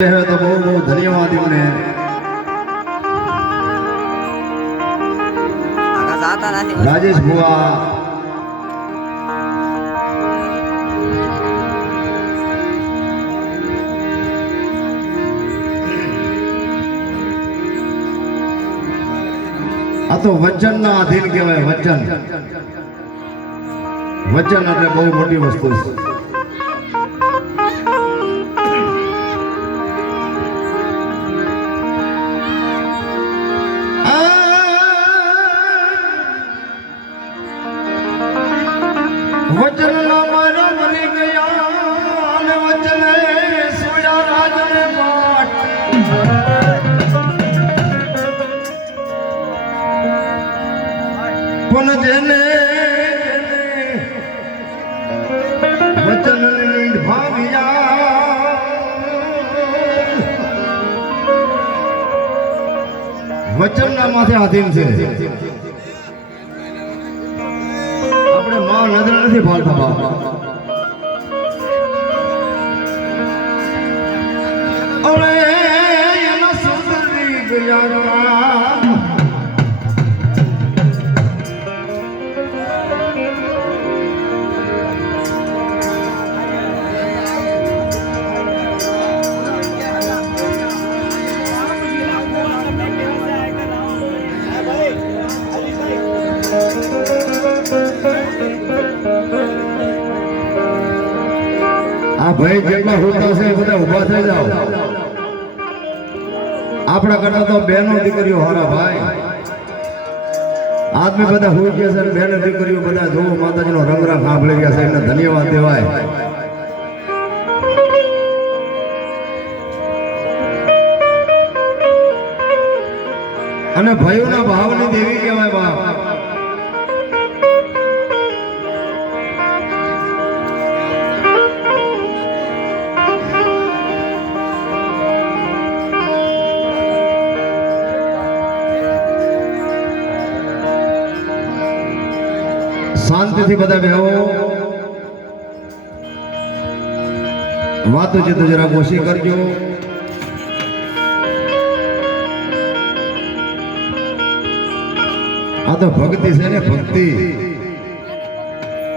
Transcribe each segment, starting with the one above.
है तो बहुत बहुत धन्यवाद इन्हें। राजेश बुआ आ तो वचन ना अधीन कहवाय। वचन वचन એટલે બહુ મોટી વસ્તુ છે। वचन ना मारो मरी गया ने वचन सोया राज ने बाट पुन जेने वचन नींद भागिया वचन ना माथे आधीन से अपने मां नजर नहीं पालता बाप। अरे ये ना सुंदरी गया आ भाई जेटला होता से बधा उभा થઈ જાઓ। આપણા કરતા તો બહેનો દીકરીઓ હારા ભાઈ આદમી બધા હોઈ ગયા છે। બહેનો દીકરીઓ બધા જો માતાજીનો રંગરા સાંભળી ગયા છે એને ધન્યવાદ દેવાય। અને ભાઈઓના ભાવની દેવી કહેવાય બાપ। शांति थी बता बेहो वातो चीत जरा कोशिश करजो। आ तो भक्ति से ने भक्ति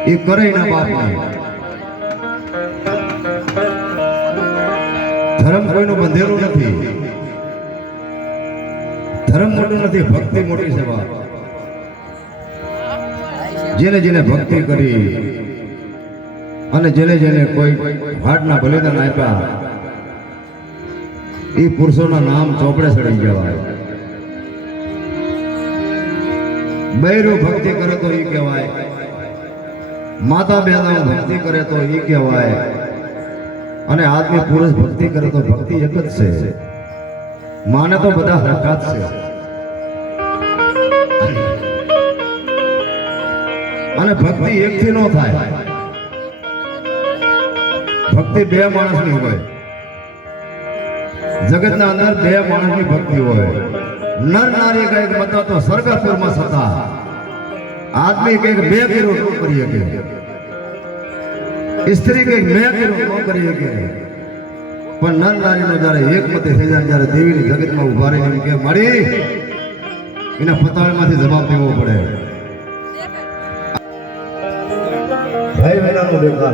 ये करे ना बाप ने। धर्म कोईनु बंधेલું નથી। धर्म મોટું નથી, भक्ति મોટી છે બાપ। જેને જેને ભક્તિ કરી અને જેને જેને કોઈ હાડના બલિદાન આપ્યા એ પુરુષોના નામ ચોપડે ચડી જવાય। બૈરું ભક્તિ કરે તો એ કહેવાય, માતા બહેનો ભક્તિ કરે તો એ કહેવાય, અને આદમી પુરુષ ભક્તિ કરે તો ભક્તિ એક જ છે। માને તો બધા હરકત છે અને ભક્તિ એકથી નો થાય। ભક્તિ બે માણસની હોય। જગતના અંદર બે માણસની ભક્તિ હોય। નર નારી કઈક મતા તો સ્વર્ગપુરમાં સતા આદમી કઈક બે કિલો ન કરી શકે, સ્ત્રી કઈક બે કિલો ન કરી શકે, પણ નર નારીનો જ્યારે એક મતે થઈ જાય ત્યારે દેવીની જગતમાં ઉભા રહીને કે મારી એના પતાળમાંથી જવાબ દેવો પડે। भाई मेरा नो देखा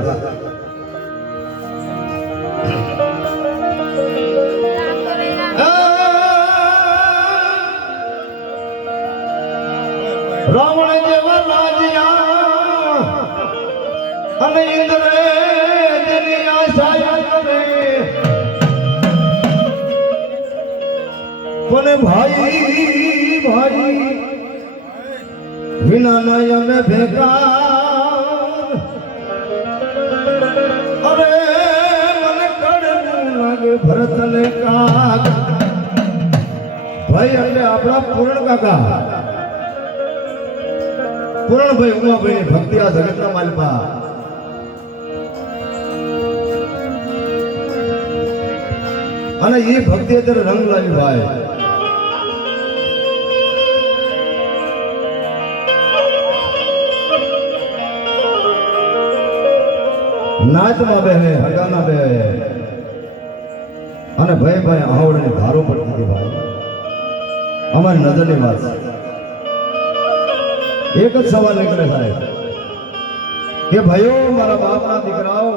रावण जेवा राजिया अने इंद्र तेरी आशा करे कोने भाई भाई बिना नयन भेगा भरत ने काका भाई એટલે આપણા પૂર્ણ કાકા પૂર્ણ ભાઈ ઉમા ભાઈ ભક્તિ આ જગતના માલપા અને એ ભક્તિ અત્યારે રંગ લાવી ભાઈ। નાચમાં બે હગાના બે અને ભાઈ આવડને ધારો પડતી હતી ભાઈ અમારી નજરની વાત છે એક જ સવાલ નીકળે સાહેબ કે ભાઈઓ મારા બાપના દીકરાઓ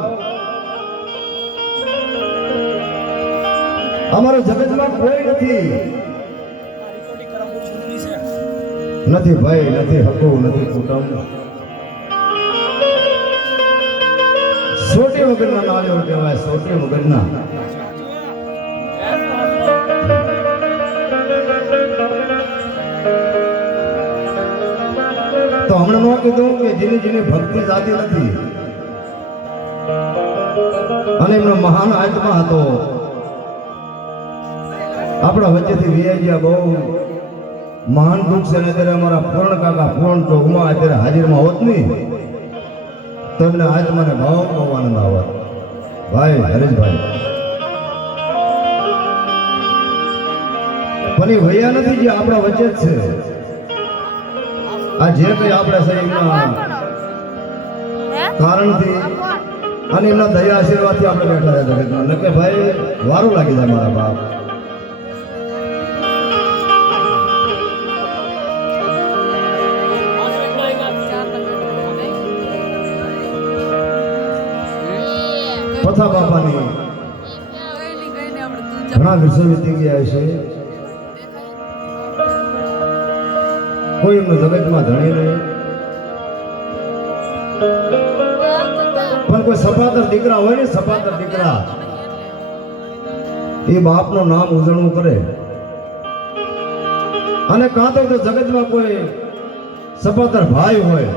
અમારો જગતમાં કોઈ નથી ભાઈ નથી હકુ નથી કુટુંબ સોટી વગરના નાળીઓ કહેવાય સોટી વગરના તો હમણાં નો કીધું કે જેની ભક્તિ જાતી નથી અને એમનો મહાન આત્મા હતો આપણા વચ્ચેથી વિયાઈ ગયા બહુ મહાન દુઃખ છે ને ત્યારે અમારા પૂર્ણ કાકા પૂર્ણ ચોકમાં અત્યારે હાજરમાં હોત નહીં તો એમને આત્માને ભાવ બહુ આનંદ આવત ભાઈ હરેશભાઈ પણ એ વૈયા નથી જે આપણા વચ્ચે જ છે આ જે કઈ આપણા શરીરના કારણથી અને એમના દયા આશીર્વાદથી આપણે બેઠા રહ્યા જગતમાં ન કે ભાઈ વારું લાગી જાય મારા બાપ પથા બાપાની ઘણા વર્ષો વીતી ગયા છે કોઈ એમનું જગતમાં ધણી નહીં પણ કોઈ સપાતર દીકરા હોય ને સપાતર દીકરા એ બાપનું નામ ઉજળવું કરે અને કાં તો જગતમાં કોઈ સપાતર ભાઈ હોય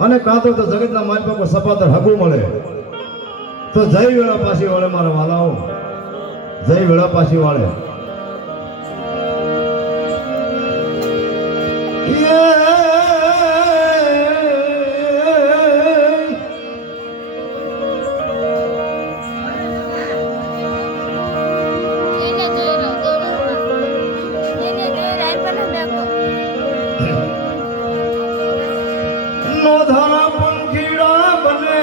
અને કાં તો જગતના માલમાં કોઈ સપાતર હગું મળે તો જય વેળા પાછી વાળે મારા વાલાઓ જય વેળા પાછી વાળે નો ધારા પંખીડા બને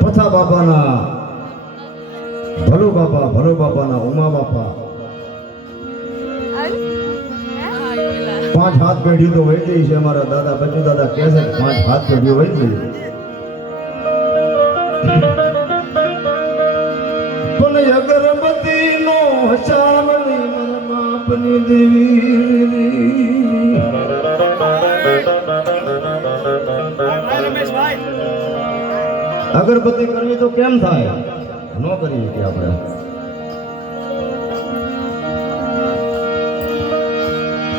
પથા બાપાના ભલો બાપાના ઉમા બાપા 5 હાથ પેઢી તો વહી ગઈ છે અમારા દાદા બચ્ચુ દાદા કહે છે 5 હાથ પેઢીઓ વહી ગઈ પણ અગરબત્તી નો હસાવણી મારા બાપની દેવી અગરબત્તી કરવી તો કેમ થાય નો કરીએ કે આપણે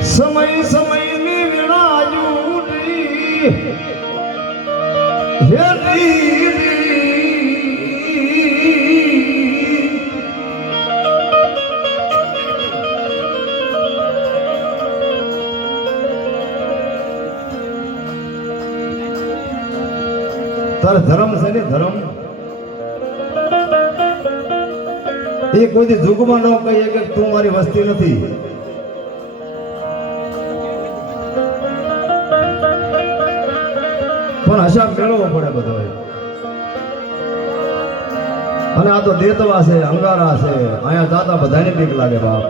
સમયની વિણાયુડી તાર ધર્મ છે ને ધર્મ એ કોઈ જુગમાં ન કહીએ કે તું મારી વસ્તી નથી પણ હસાબ મેળવવો પડે બધો અને આ તો દેતવા છે અંગારા છે અહીંયા જાતા બધાને બીક લાગે બાપ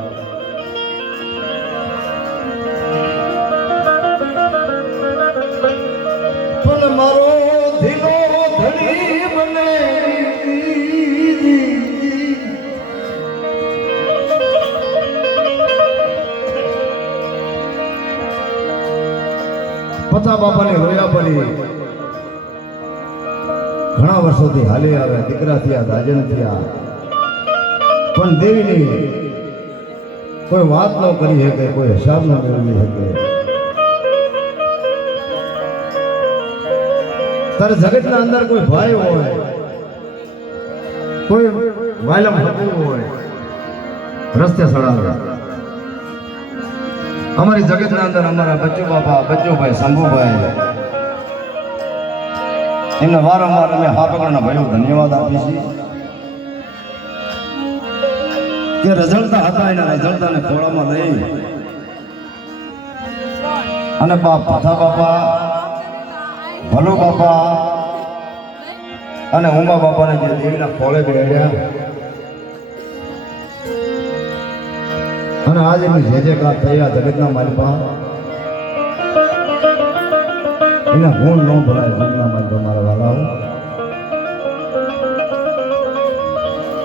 પણ મારો ધીનો ધણી મને પથા બાપાની રોયા પડી ઘણા વર્ષોથી હાલી આવે દીકરા થયા દાજન થયા પણ દેવીની કોઈ વાત ન કરી શકે કોઈ હિસાબ ન મેળવી શકે તારે જગતના અંદર કોઈ ભાઈ હોય કોઈ વાયલમ હકું હોય રસ્તે સડાવે અમારી જગતના અંદર અમારા બચ્ચુ બાપા બચ્ચુભાઈ શંભુભાઈ એમને વારંવાર અમે હા પકડના ભાઈઓ ધન્યવાદ આપીએ છીએ કે રઝળતા હતા એના રઝળતાને ખોળામાં લઈ અને બાપ પથા બાપા, ભલો બાપા અને ઉમા બાપાને જે દેવીના ખોળે બેડ્યા અને આજે એમની જે કાર થયા જગતના માલિકા એના ગુણ ન ભરાય. જગતના માલિકા મારા વાલાઓ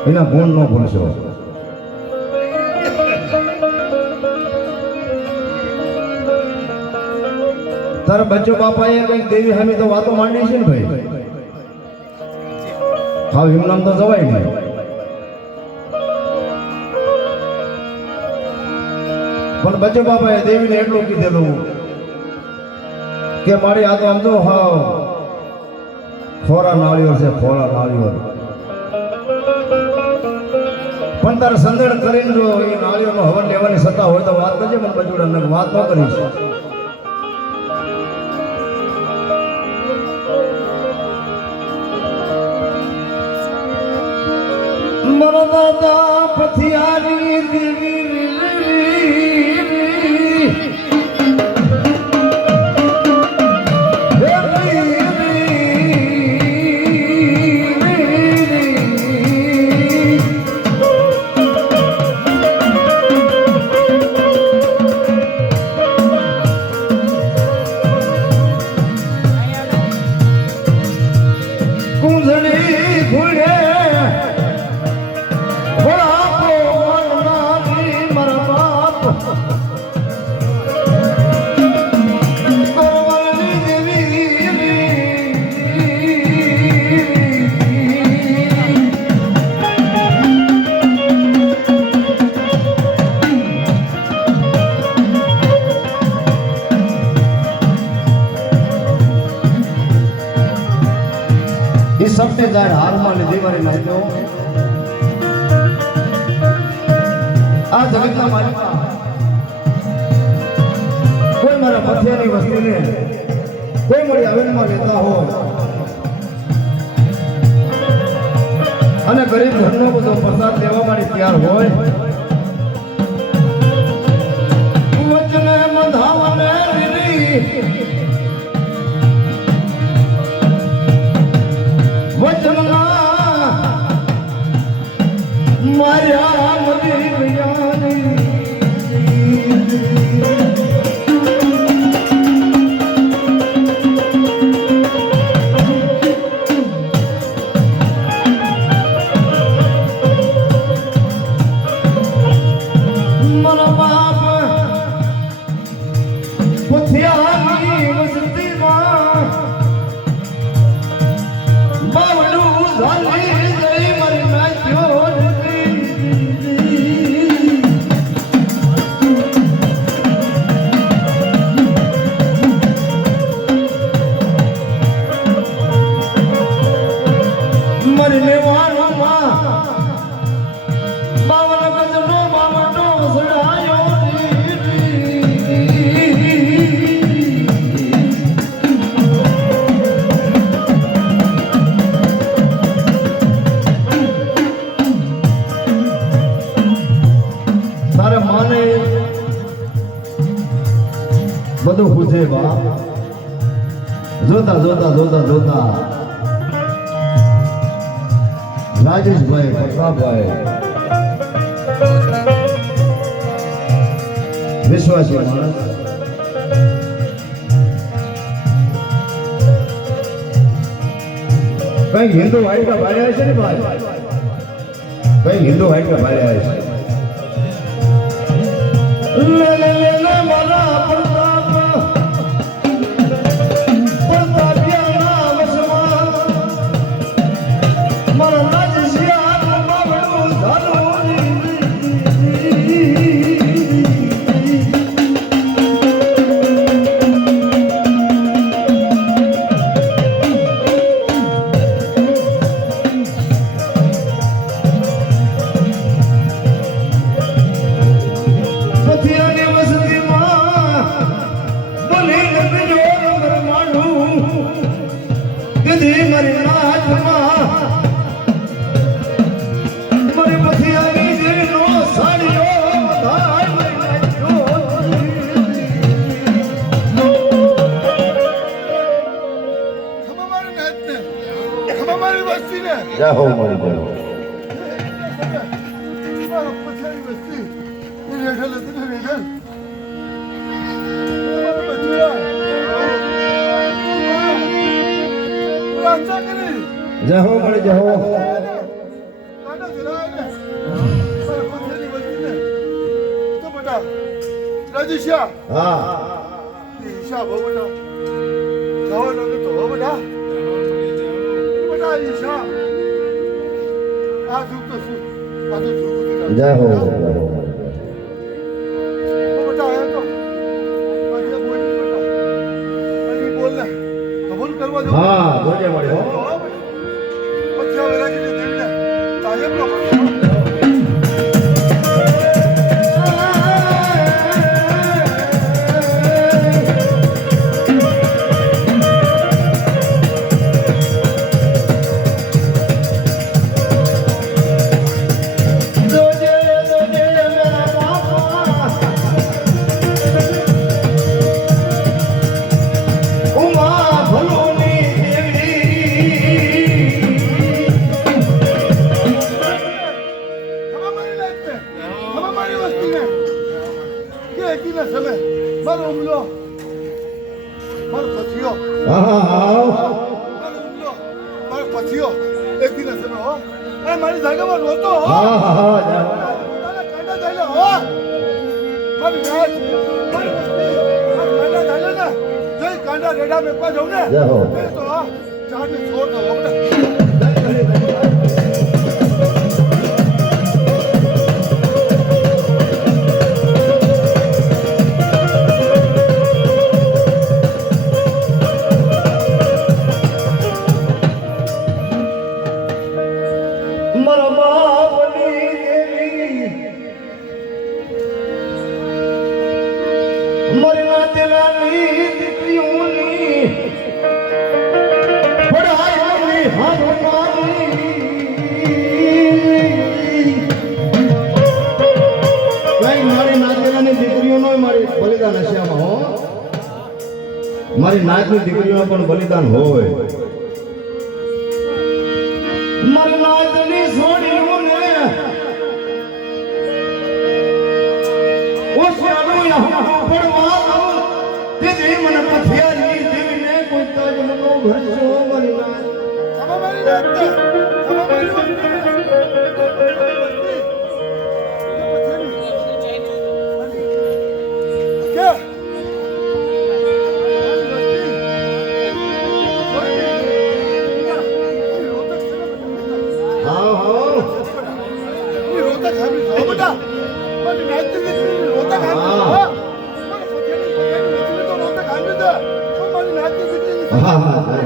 એના ગુણ ન ભૂલશો. તારા બચ્ચો બાપાએ કઈક દેવી હમી તો વાતો માંડી છે ને ભાઈ. હા એમ નામ તો જવાય નહીં. પણ બચ્ચો બાપાએ દેવીને એટલું કીધેલું કે મારી આ તો આમ તો હાવ ખોરા નાળિયો છે, ખોરા નાળિયો. પણ તારે સંદર્ભ કરીને જો એ નાળિયોનો હવન લેવાની સત્તા હોય તો વાત કરજે. મને બચુડા વાત ન કરીશ. મારા દાદા પથિયારી દેવી सबने जाए हार में लीधी मारी नाचो. आ जगत ना मालिक कोई मारा पथियानी वस्ती ने कोई मारी हवेली में लेता हो અને ગરીબ ઘરનો બધો પ્રસાદ લેવા માટે તૈયાર હોય વચને મંધાવને લીધી વચના માયા મરી વિયાની બધું પૂછે બા જોતા જોતા જોતા જોતા રાજેશભાઈ પ્રતાપભાઈ વિશ્વાસી માણસ કઈ હિન્દુ વાઇટ કા ભાઈ આવે છે ને ભાઈ કઈ હિન્દુ વાઇટ કા ભાઈ આવે છે લે લે લે લે મારા પ્રતાપ પ્રતાપિયા વસમાં મારા રાજસિયા બાબડું ધાલુની પથિયાની વસતી મારા પછાડી વસ્તી એ રેઠલ હતી ને રેઠલ મારા બચુડા રાંચા કરી જહો મળી જહો કાંડા જરાય ને મારા પછાડી વસ્તી ને તો બેટા રાજેશા હા ઈશા બહુ બેટા જવાનો તો હો બેટા બેટા ઈશા આ દુઃખ તો શું આ તો દુઃખ જહો બેટા આયા તો આજે બોલ બેટા અને બોલ ને કબૂલ કરવા દો હા જોજે મળી હો પછી હવે રાખીને દેવીને તાયબ નો મારો ઉમલો મારો પથિયો મારો પથિયો એક દિન સમય હો એ મારી જાગામાં રોતો હો તારા કાંડા ચાલે હો મારી રાત મારી વસ્તી મારા કાંડા ચાલે ને જઈ કાંડા રેડા મેકવા જાઉં ને એ તો ચારને છોડ દો મરના તેલાની દીકરીઓની પઢાઈની હાથોની કઈ મારી નાતેલાની દીકરીઓનો મારી બલિદાન હશે આમાં હો મારી નાતની દીકરીઓનો પણ બલિદાન હોય મારી નાતની છોડીઓને ઓ સ્વાદો યહાં પડવા તેથી મને પથિયાની દેવીને કોઈ તાજ મનો ભરસો મારી નાત હવે મારી નાત હવે મારી વસ્તી કે હા હા રોતા ખાવી જો બેટા મારી નાત દીકરી રોતા ખાવી હો મારા પથિયાની તો રોતા ખાવી દે મારી નાત દીકરી હા હા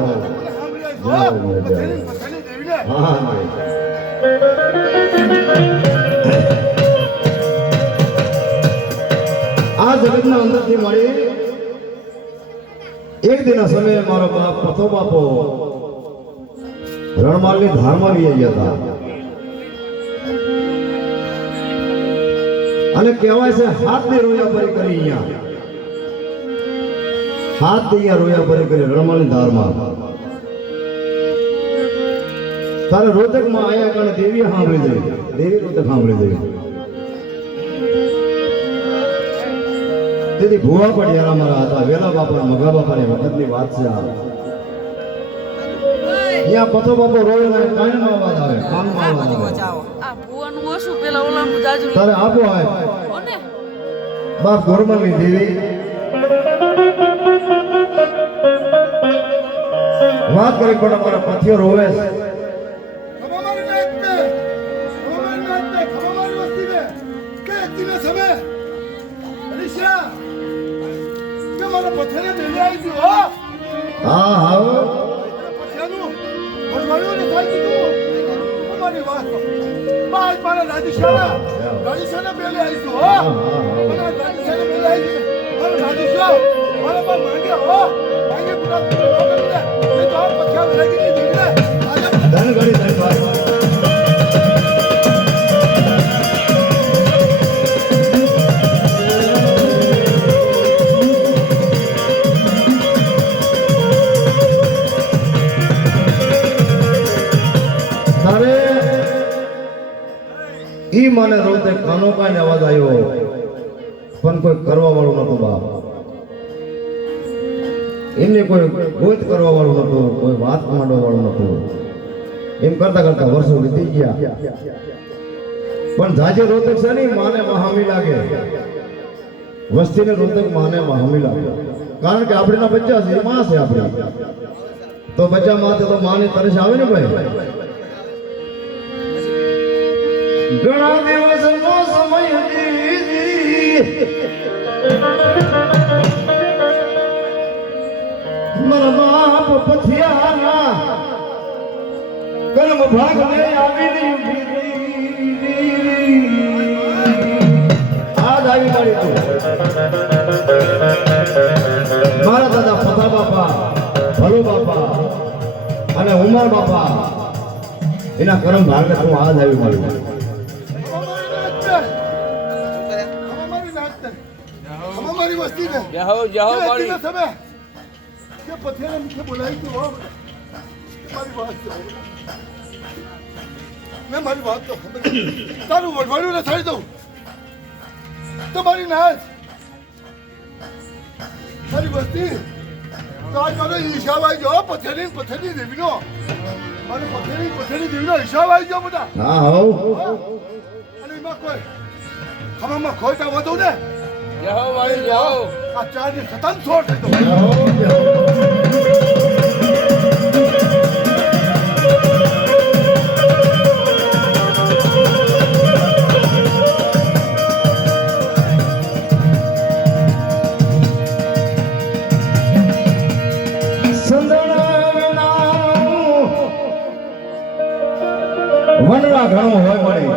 આ જગતના અંદરથી મળી એક દિના સમયે મારો બાપ પથો બાપો રણમાલની ધારમાં વી ગયા હતા અને કહેવાય છે હાથની રોયા ભરી કરી અહીંયા હાથ અહીંયા રોયા ભરી કરી રણમાલની ધારમાં તારે રોતકમાં આયા કારણ દેવી સાંભળી દઈ દેવી રોતક સાંભળી દઈ તેથી ભુવા પડિયારા મારા હતા વેલા બાપા મગા બાપાની વખતની વાત છે અહીંયા પથો બાપો રોય ને કાનમાં અવાજ આવે કાનમાં અવાજ આવે આ ભુવાનું ઓછું પેલા ઓલાનું જાજુ તારે આપો આય કોને બાપ ગોરમલની દેવી વાત કરી પણ અમારા પથિયો રોવે છે પથ્થરે મેલે આવી ગયો હો હા હા પથ્થરનું ભરવાડ્યું ને થાય કીધું અમારી વાત બાદ મારા રાજેશાને મેલે આવી ગયો હો મારા રાજેશાને મેલે આવી ગયો મારા રાજેશા મારા પર માંગે હો માંગે પૂરા કરીને એ તો આ પથ્થર લાગી નહીં દીકરા ધન ગણી ધન ભાઈ માને રોતે કાનો કાને અવાજ આવ્યો પણ કોઈ કરવા વાળું નતું બાપ એમને કોઈ ગોત કરવા વાળું નતું કોઈ વાત માંડવા વાળું નતું એમ કરતા કરતા વર્ષો વીતી ગયા પણ જાજે રોતક છે ને માને મહામી લાગે વસ્તીને રોતક માને મહામી લાગે કારણ કે આપણીના બચ્ચા છે માં છે આપણે તો બચ્ચા માથે તો માની તરસ આવે ને ભાઈ ઘણા દિવસનો સમય દીધી મારા બાપ પથિયાના કર્મ ભાગ ને આવીને આજ આવી મારી તું મારા દાદા પથા બાપા ભલુ બાપા અને ઉમર બાપા એના કર્મ ભાગ ને તું આજ આવી મારી हमारी वस्ती में जाओ जाओ बड़ी समय ये पथियारा मुझे बुलाई तो वाह तुम्हारी बात तो मैं हमारी बात तो तारू वडवाड़ू ने छाड़ी दो तुम्हारी नाच મારી વસ્તી તો આજ મારો હિસાબ આવી ગયો પથેરી દેવીનો મારે પથેરી દેવીનો હિસાબ આવી ગયો બધા હા હો અને એમાં કોઈ ખમામાં ખોટા વધુ ને जाओ बड़ी जाओ આ ચારની ખતમ છોડ દે તો વનરા ઘણો હોય મળી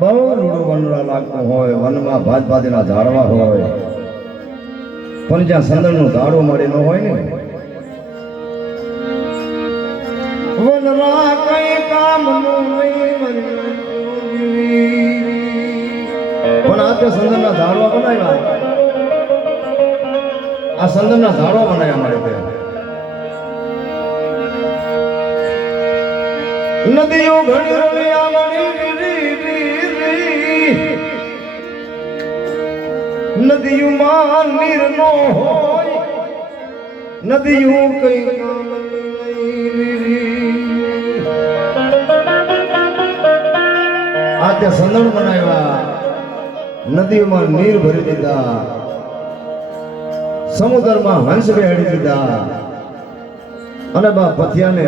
બહુ રૂડું વનરા લાગતું હોય વનમાં ભાતભાતીના ઝાડવા હોય પણ જ્યાં સંદળનું ઝાડું મળી ન હોય ને વનરા કઈ કામનું નહીં પણ આ તે સંદળના ઝાડવા બનાવ્યા આ સંદળના ઝાડવા બનાવ્યા મારે ત્યાં નદીઓ ઘણી રળિયા નદીઓમાં નીર નો હોય નદીઓ કઈ આ તે સંદણ બનાવ્યા નદીઓમાં નીર ભરી દીધા સમુદ્રમાં હંસ બેહાડી દીધા અને બા પથિયાને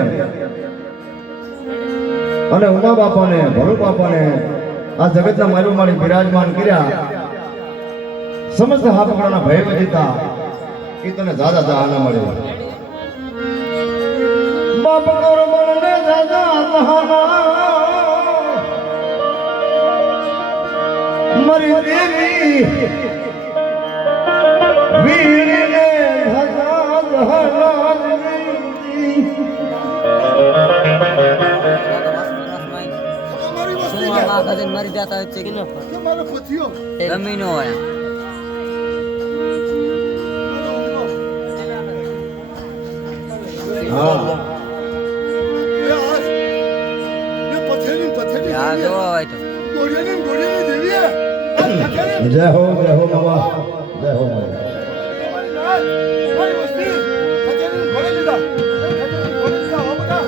અને ઉમા બાપાને ભલુ બાપાને આ જગતના મારું મારી બિરાજમાન કર્યા સમસ્ત હાપકડાના ભય વજીતા એ તને દાદા દાના મળે બાપા મને દાદા મરી દેવી વીરને દાદા દહના મરી જતા હોય છે કે મારો પથિયો ગમી ન હોય હા ये पथेरी આ જોવા હોય તો गोड़ियाने देवी જય હો બાબા જય હો બાબા हमारी नाच हमारी वस्ती पथेरी घोड़े लीधा हो बेटा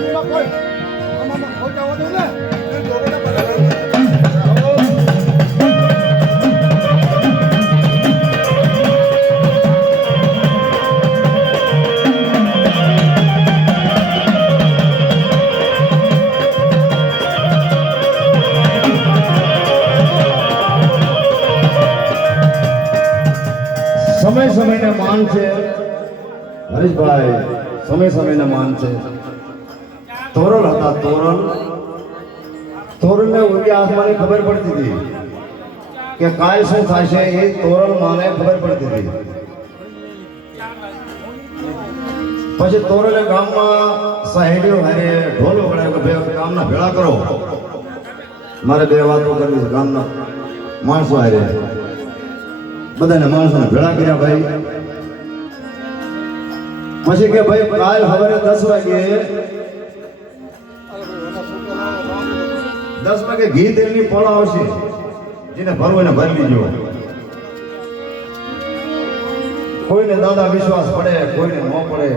एમાં કોઈ આમાં ખોટા વધુ ને એ દોગડા બરાબર સમય સમયને માન છે હરીશભાઈ સમય સમયને માન છે તોરલ હતા તોરલને ઉડી આસમાની ખબર પડતી હતી કે કાલ શું થાય છે એ તોરલ માને ખબર પડતી હતી પછી તોરલે ગામમાં સહેલીઓ હારે ઢોલ વગાડ્યો કે બે ગામના ભેળા કરો મારે બે વાતો કરવી છે ગામના માણસો હારે બધાને માણસોને ભેળા કર્યા ભાઈ પછી કે ભાઈ કાલ સવારે 10 વાગે 10 વાગે ઘી તેલની પોળા આવશે, જેને ભરવું એને ભરી લીજો. કોઈને દાદા વિશ્વાસ પડે, કોઈને ન પડે.